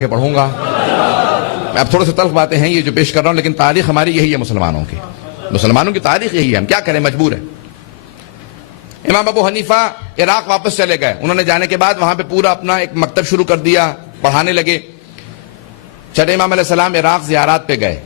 کہ پڑھوں گا. اب تھوڑے سے تلخ باتیں ہیں یہ جو پیش کر رہا ہوں، لیکن تاریخ ہماری یہی ہے، مسلمانوں کی تاریخ یہی ہے. ہم کیا کریں، مجبور ہیں. امام ابو حنیفہ عراق واپس چلے گئے. انہوں نے جانے کے بعد وہاں پہ پورا اپنا ایک مکتب شروع کر دیا، پڑھانے لگے. چھٹے امام علیہ السلام عراق زیارات پہ گئے.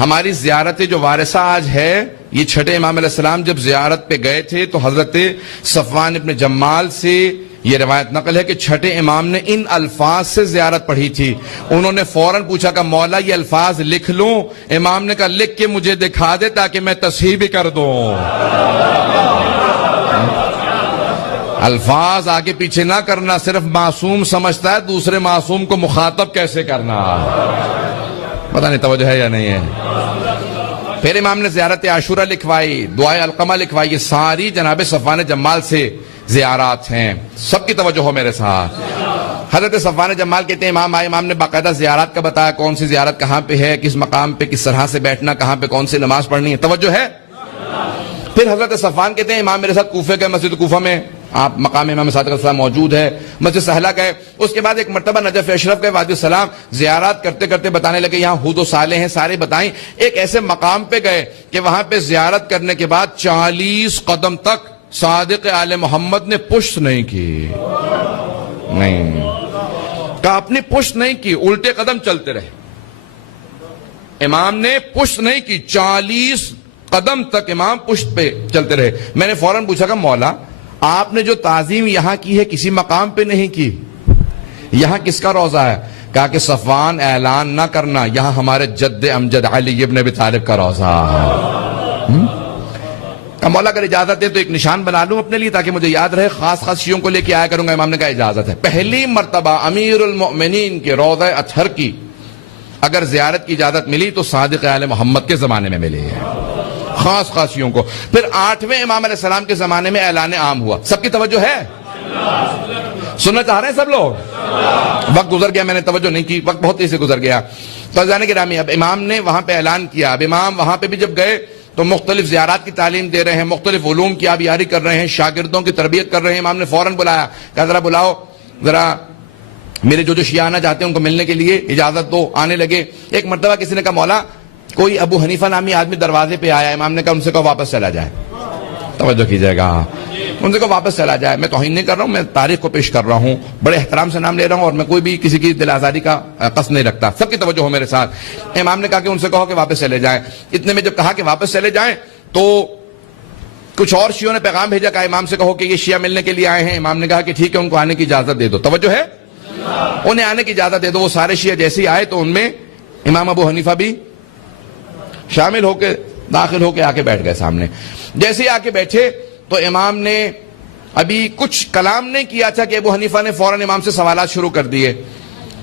ہماری زیارت جو وارثہ آج ہے، یہ چھٹے امام علیہ السلام جب زیارت پہ گئے تھے تو حضرت صفوان ابن جمال سے یہ روایت نقل ہے کہ چھٹے امام نے ان الفاظ سے زیارت پڑھی تھی. انہوں نے فوراً پوچھا کہ مولا یہ الفاظ لکھ لوں؟ امام نے کہا لکھ کے مجھے دکھا دے تاکہ میں تصحیح بھی کر دوں. الفاظ آگے پیچھے نہ کرنا، صرف معصوم سمجھتا ہے دوسرے معصوم کو مخاطب کیسے کرنا. پتہ نہیں توجہ ہے یا نہیں ہے. پھر امام نے زیارت عاشورہ لکھوائی، دعائے علقمہ لکھوائی. یہ ساری جناب صفوان جمال سے زیارات ہیں. سب کی توجہ ہو میرے ساتھ. حضرت صفوان جمال کہتے ہیں امام آئے، امام نے باقاعدہ زیارات کا بتایا، کون سی زیارت کہاں پہ ہے، کس مقام پہ کس طرح سے بیٹھنا، کہاں پہ کون سی نماز پڑھنی ہے. توجہ ہے. پھر حضرت صفوان کہتے ہیں امام میرے ساتھ کوفے گئے، مسجد کوفہ میں آپ مقام امام صادق علیہ السلام موجود ہے. مسجد سہلہ گئے. اس کے بعد ایک مرتبہ نجف اشرف گئے، وادی السلام. زیارات کرتے کرتے بتانے لگے یہاں ہود و صالح ہیں، سارے بتائیں. ایک ایسے مقام پہ گئے کہ وہاں پہ زیارت کرنے کے بعد 40 قدم تک صادق آل محمد نے پشت نہیں کی. نہیں کہا اپنی پشت نہیں کی، الٹے قدم چلتے رہے. امام نے پشت نہیں کی، 40 قدم تک امام پشت پہ چلتے رہے. میں نے فوراً پوچھا کہ مولا آپ نے جو تعظیم یہاں کی ہے کسی مقام پہ نہیں کی، یہاں کس کا روضہ ہے؟ کہا کہ صفوان اعلان نہ کرنا، یہاں ہمارے جد امجد علی ابن ابی طالب کا روضہ ہے. مولا اگر اجازت ہے تو ایک نشان بنا لوں اپنے لیے تاکہ مجھے یاد رہے، خاص خاص شیعوں کو لے کے آیا کروں گا. امام نے کہا اجازت ہے. پہلی مرتبہ امیر المؤمنین کے روضہ اطہر کی اگر زیارت کی اجازت ملی تو صادق آل محمد کے زمانے میں ملی ہے، خاص خاصیوں کو. پھر 8ویں امام علیہ السلام کے زمانے میں اعلان عام ہوا. سب کی توجہ ہے؟ سننا چاہ رہے ہیں سب لوگ؟ وقت گزر گیا، میں نے توجہ نہیں کی، وقت بہت تیزی سے گزر گیا. تو جانے گرامی اب امام نے وہاں پہ اعلان کیا. اب امام وہاں پہ بھی جب گئے تو مختلف زیارات کی تعلیم دے رہے ہیں، مختلف علوم کی آبیاری کر رہے ہیں، شاگردوں کی تربیت کر رہے ہیں. امام نے فوراً بلایا، کہا ذرا بلاؤ، ذرا میرے جو شیعہ آنا چاہتے ہیں ان کو ملنے کے لیے اجازت دو. آنے لگے. ایک مرتبہ کسی نے کہا مولا کوئی ابو حنیفہ نامی آدمی دروازے پہ آیا. امام نے کہا ان سے کہو واپس چلا جائے. توجہ کیجئے گا. ان سے کہو واپس چلا جائے. میں توہین نہیں کر رہا ہوں، میں تاریخ کو پیش کر رہا ہوں، بڑے احترام سے نام لے رہا ہوں اور میں کوئی بھی کسی کی دل آزاری کا قصد نہیں رکھتا. سب کی توجہ ہو میرے ساتھ. امام نے کہا کہ ان سے کہو کہ واپس چلے جائیں. اتنے میں جب کہا کہ واپس چلے جائیں تو کچھ اور شیعوں نے پیغام بھیجا کہ امام سے کہو کہ یہ شیعہ ملنے کے لیے آئے ہیں. امام نے کہا کہ ٹھیک ہے ان کو آنے کی اجازت دے دو. توجہ ہے؟ انہیں آنے کی اجازت دے دو. وہ سارے شیعہ جیسے ہی آئے تو ان میں امام ابو حنیفہ بھی شامل ہو کے داخل ہو کے آ کے بیٹھ گئے سامنے. جیسے ہی آ کے بیٹھے تو امام نے ابھی کچھ کلام نہیں کیا تھا کہ ابو حنیفہ نے فوراً امام سے سوالات شروع کر دیے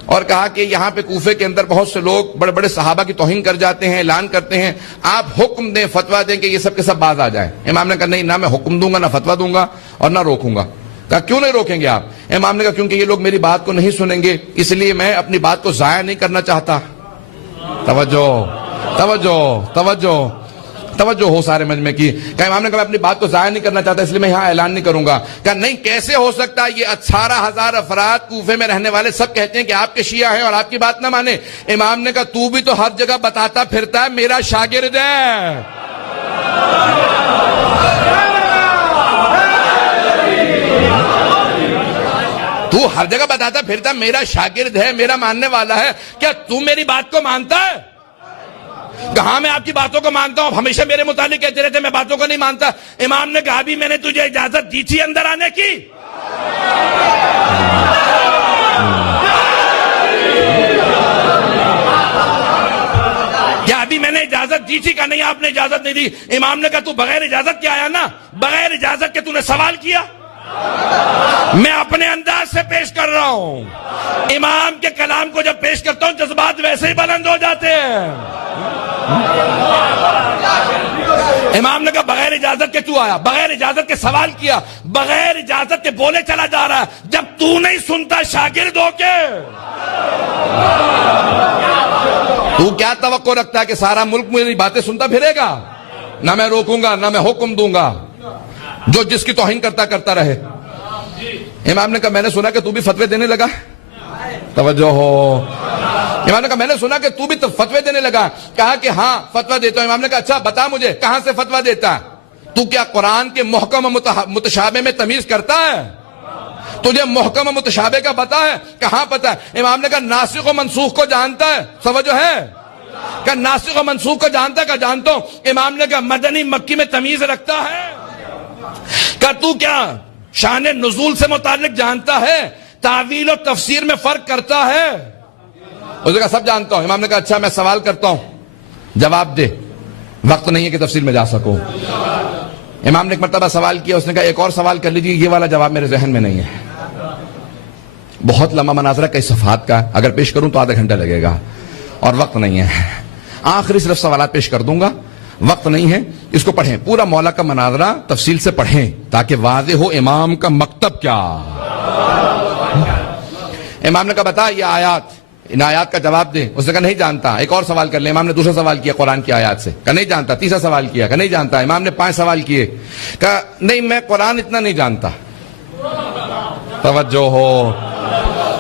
اور کہا کہ یہاں پہ کوفے کے اندر بہت سے لوگ بڑے بڑے صحابہ کی توہین کر جاتے ہیں، اعلان کرتے ہیں، آپ حکم دیں، فتویٰ دیں کہ یہ سب کے سب باز آ جائیں. امام نے کہا نہیں، نہ میں حکم دوں گا، نہ فتویٰ دوں گا اور نہ روکوں گا. کہا کیوں نہیں روکیں گے آپ؟ امام نے کہا کیونکہ یہ لوگ میری بات کو نہیں سنیں گے، اس لیے میں اپنی بات کو ضائع نہیں کرنا چاہتا. توجہ توجہ توجہ توجہ ہو سارے مجمع کی. کہ امام نے کہا میں اپنی بات کو ضائع نہیں کرنا چاہتا، اس لیے میں یہاں اعلان نہیں کروں گا. کہ نہیں کیسے ہو سکتا؟ یہ 18,000 افراد کوفے میں رہنے والے سب کہتے ہیں کہ آپ کے شیعہ ہیں اور آپ کی بات نہ مانے. امام نے کہا تو بھی تو ہر جگہ بتاتا پھرتا ہے میرا شاگرد ہے. تو ہر جگہ بتاتا پھرتا میرا شاگرد ہے، میرا ماننے والا ہے، کیا تو میری بات کو مانتا ہے؟ کہاں میں آپ کی باتوں کو مانتا ہوں، ہمیشہ میرے متعلق کہتے رہتے میں باتوں کو نہیں مانتا. امام نے کہا بھی میں نے تجھے اجازت دی تھی اندر آنے کی. کیا ابھی میں نے اجازت دی تھی؟ کہ نہیں آپ نے اجازت نہیں دی. امام نے کہا تو بغیر اجازت کے آیا نا، بغیر اجازت کے تو نے سوال کیا. میں اپنے انداز سے پیش کر رہا ہوں. امام کے کلام کو جب پیش کرتا ہوں جذبات ویسے ہی بلند ہو جاتے ہیں. امام نے کہا بغیر اجازت کے تو آیا، بغیر اجازت کے سوال کیا، بغیر اجازت کے بولے چلا جا رہا ہے. جب تو نہیں سنتا شاگرد ہو کے تو کیا توقع رکھتا ہے کہ سارا ملک میری باتیں سنتا پھرے گا؟ نہ میں روکوں گا، نہ میں حکم دوں گا، جو جس کی توہین کرتا کرتا رہے. امام نے کہا میں نے سنا کہ تو بھی فتوے دینے لگا. توجہ ہو. امام نے کہا میں نے سنا کہ تو بھی تو فتوے دینے لگا. کہا کہ ہاں فتویٰ دیتا ہوں. امام نے کہا اچھا بتا مجھے کہاں سے فتویٰ دیتا؟ تو کیا قرآن کے محکم و متشابہ میں تمیز کرتا ہے؟ تجھے محکم و متشابہ کا پتا ہے؟ کہاں پتا ہے؟ امام نے کہا ناسخ و منسوخ کو جانتا ہے؟ توجہ ہے کہ ناسخ و منسوخ کو جانتا ہے؟ کہ جانتا ہوں. امام نے کہا مدنی مکی میں تمیز رکھتا ہے؟ کہ تو کیا شان نزول سے متعلق جانتا ہے؟ تعویل و تفسیر میں فرق کرتا ہے؟ اس نے کہا سب جانتا ہوں. امام نے کہا اچھا میں سوال کرتا ہوں جواب دے, وقت نہیں ہے کہ تفصیل میں جا سکوں. امام نے ایک مرتبہ سوال کیا, اس نے کہا ایک اور سوال کر لیجیے, یہ والا جواب میرے ذہن میں نہیں ہے. بہت لمبا مناظرہ کئی صفحات کا, اگر پیش کروں تو آدھا گھنٹہ لگے گا اور وقت نہیں ہے. آخری صرف سوالات پیش کر دوں گا, وقت نہیں ہے. اس کو پڑھیں, پورا مولا کا مناظرہ تفصیل سے پڑھیں تاکہ واضح ہو امام کا مکتب کیا. امام نے کہا بتا یہ آیات, ان آیات کا جواب دے. اس نے کہا نہیں جانتا. ایک اور سوال کر لیں. امام نے دوسرا سوال کیا قرآن کی آیات سے, کہا نہیں جانتا. تیسرا سوال کیا, کہا نہیں جانتا. امام نے 5 سوال کیے, کہا نہیں میں قرآن اتنا نہیں جانتا. توجہ ہو,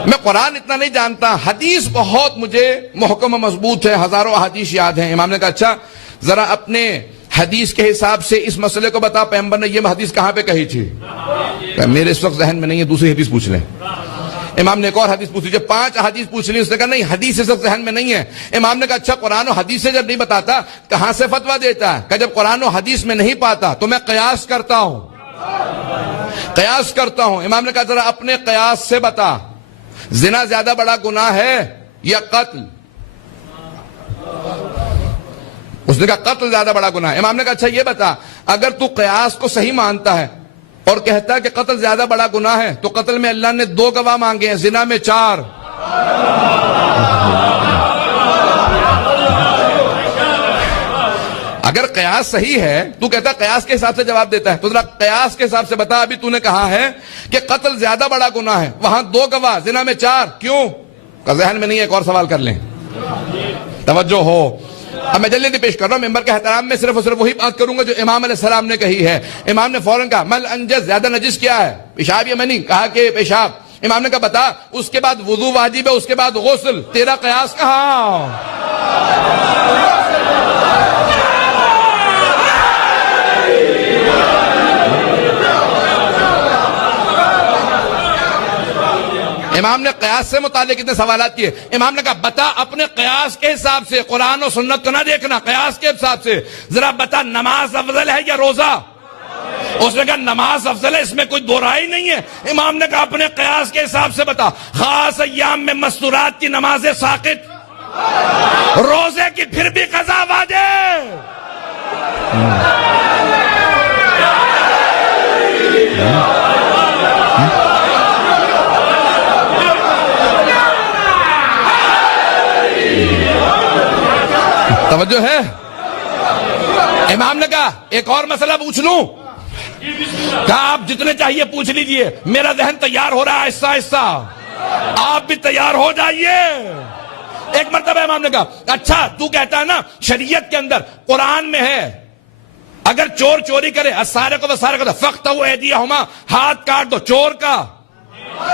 میں قرآن اتنا نہیں جانتا, حدیث بہت مجھے محکم و مضبوط ہے, ہزاروں احادیث یاد ہیں. امام نے کہا اچھا ذرا اپنے حدیث کے حساب سے اس مسئلے کو بتا, پیغمبر نے یہ حدیث کہاں پہ کہی تھی؟ کہ میرے اس وقت ذہن میں نہیں ہے, دوسری حدیث پوچھ لیں. امام نے ایک اور حدیث پوچھ لی, 5 حدیث پوچھ لی. اس نے کہا نہیں حدیث اس وقت ذہن میں نہیں ہے. امام نے کہا اچھا قرآن و حدیث سے جب نہیں بتاتا کہاں سے فتویٰ دیتا ہے؟ کہ جب قرآن و حدیث میں نہیں پاتا تو میں قیاس کرتا ہوں. قیاس کرتا ہوں. امام نے کہا ذرا اپنے قیاس سے بتا, زنا زیادہ بڑا گناہ ہے یا قتل؟ اس نے کہا قتل زیادہ بڑا گناہ ہے. امام نے کہا اچھا یہ بتا, اگر تو قیاس کو صحیح مانتا ہے اور کہتا ہے کہ قتل زیادہ بڑا گناہ ہے, تو قتل میں اللہ نے 2 گواہ مانگے ہیں, زنا میں 4. اگر قیاس صحیح ہے, تو کہتا ہے قیاس کے حساب سے جواب دیتا ہے, تو ذرا قیاس کے حساب سے بتا. ابھی تو نے کہا ہے کہ قتل زیادہ بڑا گناہ ہے, وہاں 2 گواہ, زنا میں 4, کیوں؟ کہ ذہن میں نہیں ہے. ایک اور سوال کر لیں. توجہ ہو, اب میں جلدی پیش کر رہا ہوں. ممبر کے احترام میں صرف اور صرف وہی بات کروں گا جو امام علیہ السلام نے کہی ہے. امام نے فوراً کہا مل انجز, زیادہ نجس کیا ہے؟ پیشاب یا منی؟ کہا کہ پیشاب. امام نے کہا بتا, اس کے بعد وضو واجب ہے, اس کے بعد غسل, تیرا قیاس کہاں؟ امام نے قیاس سے متعلق اتنے سوالات کیے. امام نے کہا بتا اپنے قیاس کے حساب سے, قرآن و سنت کو نہ دیکھنا, قیاس کے حساب سے ذرا بتا نماز افضل ہے یا روزہ؟ اس نے کہا نماز افضل ہے, اس میں کوئی دو رائے نہیں ہے. امام نے کہا اپنے قیاس کے حساب سے بتا, خاص ایام میں مستورات کی نمازیں ساقط, روزے کی پھر بھی قضا واجب. توجہ ہے. امام نے کہا ایک اور مسئلہ پوچھ لوں؟ کہا آپ جتنے چاہیے پوچھ لیجئے, میرا ذہن تیار ہو رہا ہے آہستہ آہستہ, آپ بھی تیار ہو جائیے. ایک مرتبہ امام نے کہا اچھا تو کہتا ہے نا شریعت کے اندر قرآن میں ہے اگر چور چوری کرے السارق والسارقۃ فاقطعوا ایدیہما, ہاتھ کاٹ دو چور کا,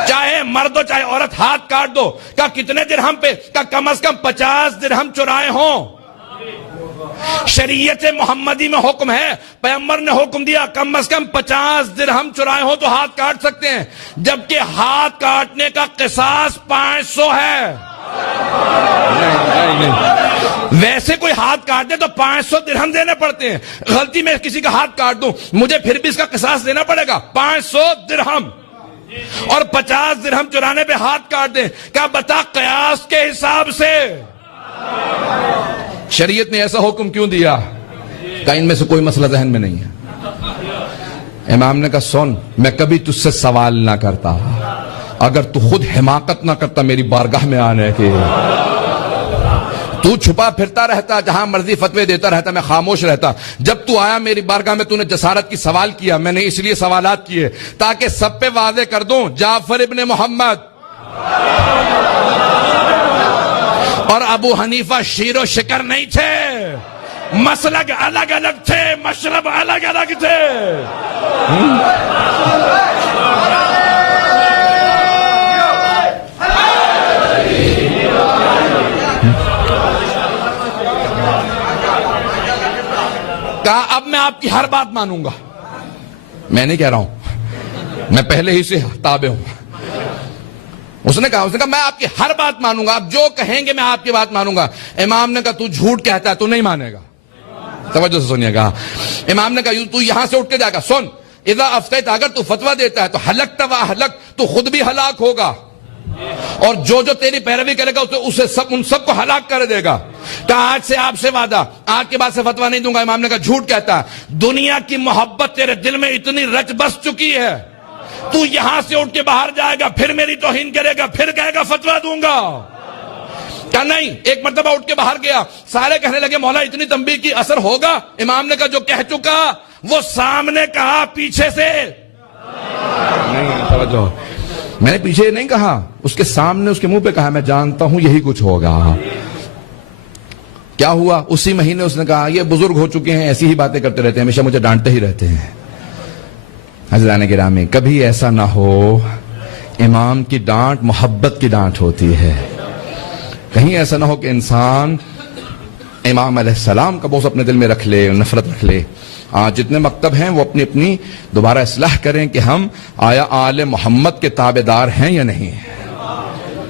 چاہے مرد ہو چاہے عورت, ہاتھ کاٹ دو. کہا کتنے درہم پہ؟ کہا کم از کم 50 درہم چرائے ہوں. شریعت محمدی میں حکم ہے, پیغمبر نے حکم دیا کم از کم 50 درہم چرائے ہوں تو ہاتھ کاٹ سکتے ہیں, جبکہ ہاتھ کاٹنے کا قصاص 500 ہے. ویسے کوئی ہاتھ کاٹ دے تو 500 درہم دینے پڑتے ہیں, غلطی میں کسی کا ہاتھ کاٹ دوں مجھے پھر بھی اس کا قصاص دینا پڑے گا 500 درہم, اور 50 درہم چرانے پہ ہاتھ کاٹ دیں. کیا بتا قیاس کے حساب سے شریعت نے ایسا حکم کیوں دیا؟ کہ ان میں سے کوئی مسئلہ ذہن میں نہیں ہے. امام نے کہا سن, میں کبھی تجھ سے سوال نہ کرتا اگر تو خود حماقت نہ کرتا میری بارگاہ میں آنے کی. تو چھپا پھرتا رہتا, جہاں مرضی فتوے دیتا رہتا, میں خاموش رہتا. جب تو آیا میری بارگاہ میں, تو نے جسارت کی سوال کیا. میں نے اس لیے سوالات کیے تاکہ سب پہ واضح کر دوں جعفر ابن محمد اور ابو حنیفہ شیر و شکر نہیں تھے, مسلک الگ الگ تھے, مشرب الگ الگ تھے. کہا اب میں آپ کی ہر بات مانوں گا. میں نہیں کہہ رہا ہوں، میں پہلے ہی سے تابع ہوں. اس نے کہا میں آپ کی ہر بات مانوں گا، آپ جو کہیں گے میں آپ کی بات مانوں گا. امام نے کہا تو جھوٹ کہتا ہے، تو نہیں مانے گا. توجہ سے سنیے گا. امام نے کہا تو یہاں سے اٹھ کے جائے گا. سن، اذا افتیت، اگر تو فتویٰ دیتا ہے تو ہلکت و ہلک، تو خود بھی ہلاک ہوگا اور جو تیری پیروی کرے گا اسے ان سب کو ہلاک کر دے گا. کہا آج سے آپ سے وعدہ، آج کے بعد سے فتویٰ نہیں دوں گا. امام نے کہا جھوٹ کہتا ہے، دنیا کی محبت تیرے دل میں اتنی رچ بس چکی ہے، تو یہاں سے اٹھ کے باہر جائے گا، پھر میری توہین کرے گا، پھر کہے گا فتویٰ دوں گا. کہا نہیں. ایک مرتبہ اٹھ کے باہر گیا، سارے کہنے لگے مولا اتنی تنبیہ کی اثر ہوگا؟ امام نے کہا جو کہہ چکا وہ سامنے کہا، پیچھے سے نہیں. توجہ، میں نے پیچھے نہیں کہا، اس کے سامنے اس کے منہ پہ کہا میں جانتا ہوں یہی کچھ ہوگا. کیا ہوا؟ اسی مہینے اس نے کہا یہ بزرگ ہو چکے ہیں، ایسی ہی باتیں کرتے رہتے ہیں، ہمیشہ مجھے ڈانٹتے ہی رہتے ہیں. حضران گرامی، کبھی ایسا نہ ہو، امام کی ڈانٹ محبت کی ڈانٹ ہوتی ہے. کہیں ایسا نہ ہو کہ انسان امام علیہ السلام کا بغض اپنے دل میں رکھ لے، نفرت رکھ لے. جتنے مکتب ہیں وہ اپنی دوبارہ اصلاح کریں کہ ہم آیا آل محمد کے تابع دار ہیں یا نہیں.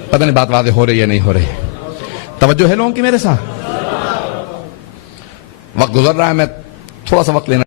پتہ نہیں بات واضح ہو رہی یا نہیں ہو رہی. توجہ ہے لوگوں کی میرے ساتھ؟ وقت گزر رہا ہے، میں تھوڑا سا وقت لینا